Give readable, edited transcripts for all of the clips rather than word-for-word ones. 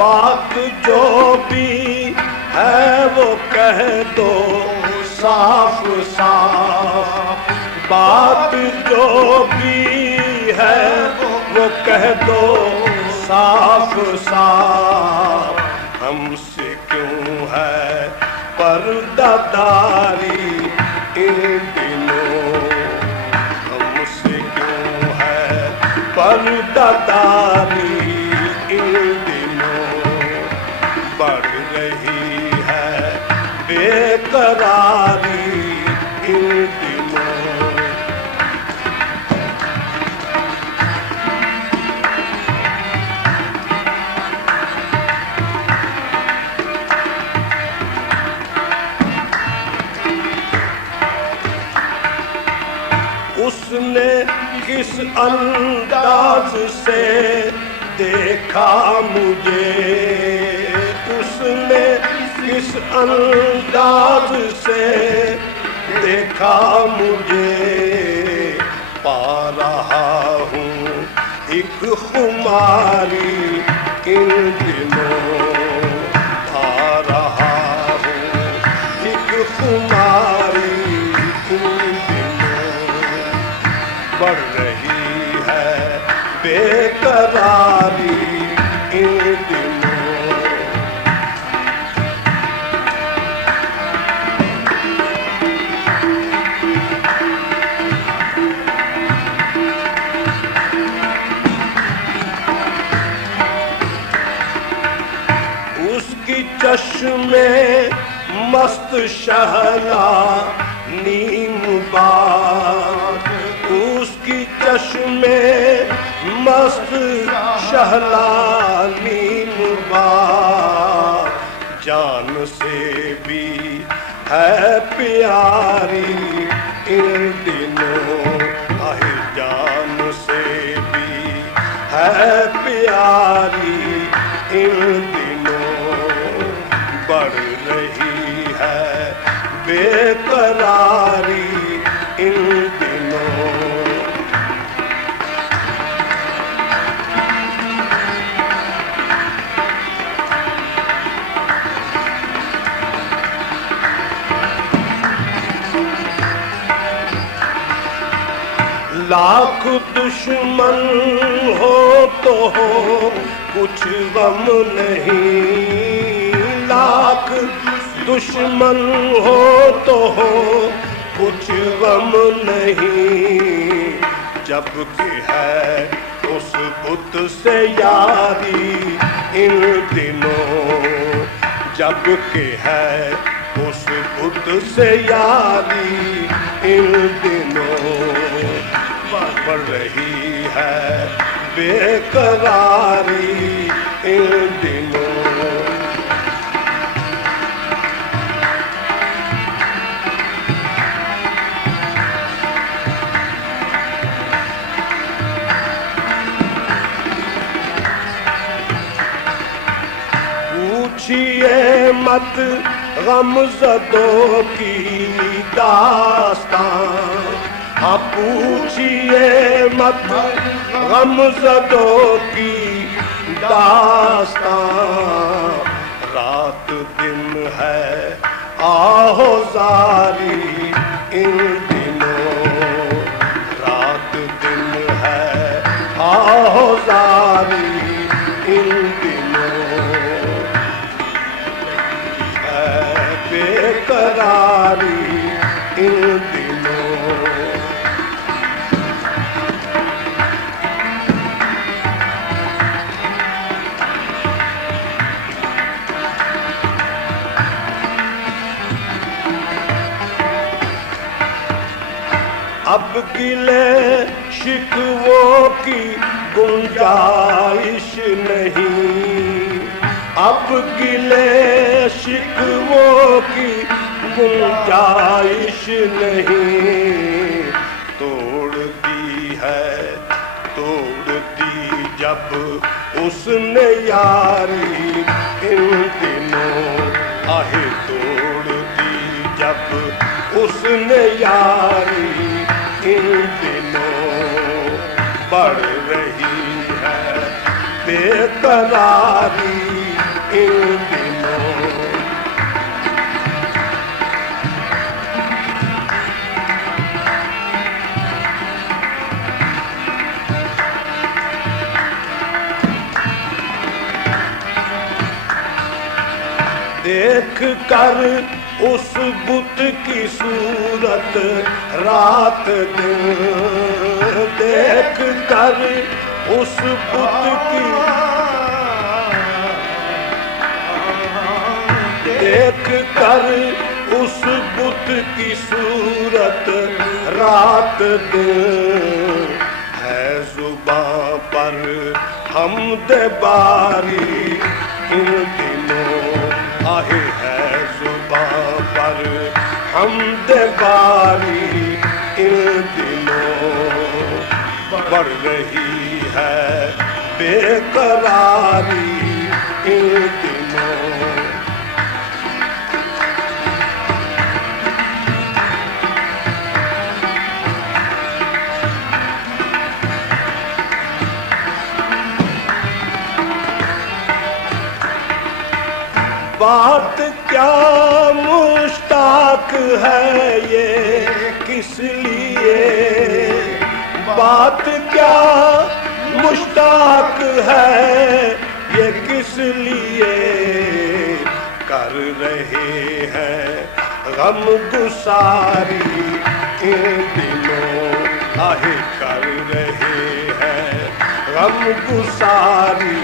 बात जो भी है वो कह दो साफ साफ, बात जो भी है वो कह दो साफ साफ। हमसे क्यों है पर्दादारी इन दिनों, हमसे क्यों है पर्दादारी इन दिनों। बढ़ रही है बेकरारी इन दिनों। उसने किस अंदाज से देखा मुझे, उसने किस अंदाज से देखा मुझे, पा रहा हूँ एक खुमारी इन दिनों, पा रहा हूँ एक खुमारी इन दिनों, बढ़ रही है बेकरारी इन दिनों। उसकी चश्मे मस्त शहला नीम बाग, उसकी चश्मे मस्त शहला नीम बाग, जान से भी है प्यारी इन दिनों, आहे जान से भी है प्यारी इन दिनों, बढ़ रही है बेकरारी इन दिनों। लाख दुश्मन हो तो हो कुछ गम नहीं, लाख दुश्मन हो तो हो कुछ गम नहीं, जबकि है उस बुत से यारी इन दिनों, जबकि है उस बुत से यारी इन दिनों, बढ़ रही है बेकरारी इन दिनों। पूछिए मत गमज़दों की दास्तां, हाँ पूछिए मत गमज़दों की दास्तां, रात दिन है आहोज़ारी इन दिनों, रात दिन है आहोज़ारी इन दिनों, है बेकरारी इन दिनों। अब गिले शिकवों की गुंजाइश नहीं, अब गिले शिकवों की गुंजाइश नहीं, तोड़ दी है तोड़ दी जब उसने यारी इन दिनों, आहे तोड़ दी जब उसने यारी इन दिनों, बढ़ रही है बेकरारी इन दिनों। देख कर उस बुत की सूरत रात दिन, देख कर उस बुत की, देख कर उस बुत की सूरत रात दिन, है जुबां पर हमद बारी इन दिनों, आहे है जुबां पर हमद बारी इन दिनों, बढ़ रही है बेकरारी इन दिनों। बात क्या मुश्ताक है ये किस लिए, बात क्या मुश्ताक है ये किस लिए, कर रहे हैं गम गुसारी इन दिनों, आहे कर रहे हैं गम गुसारी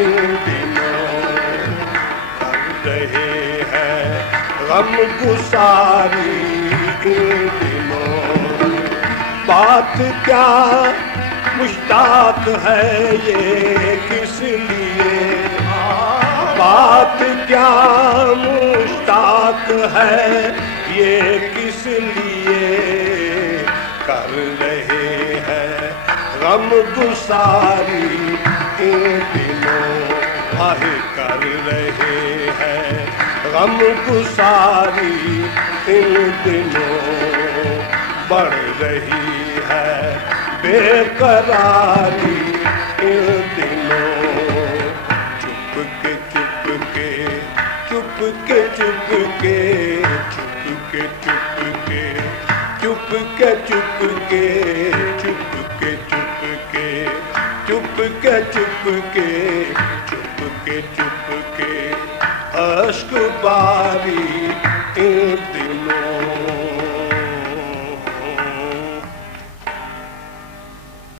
इन दिनों, कर रहे हैं गम गुसारी इन दिनों। बात क्या मुश्ताक है ये किस लिए, बात क्या मुश्ताक है ये किस लिए, कर रहे हैं गम गुसारी इन दिनों, आहे कर रहे हैं गम गुसारी इन दिनों। बढ़ रही है बेकरारी इन दिनों, चुप के चुप के चुप के चुप के चुप के चुप के चुप के चुप के चुप के चुप के चुप के चुप के चुप के चुप के अश्क बारी इन दिनों।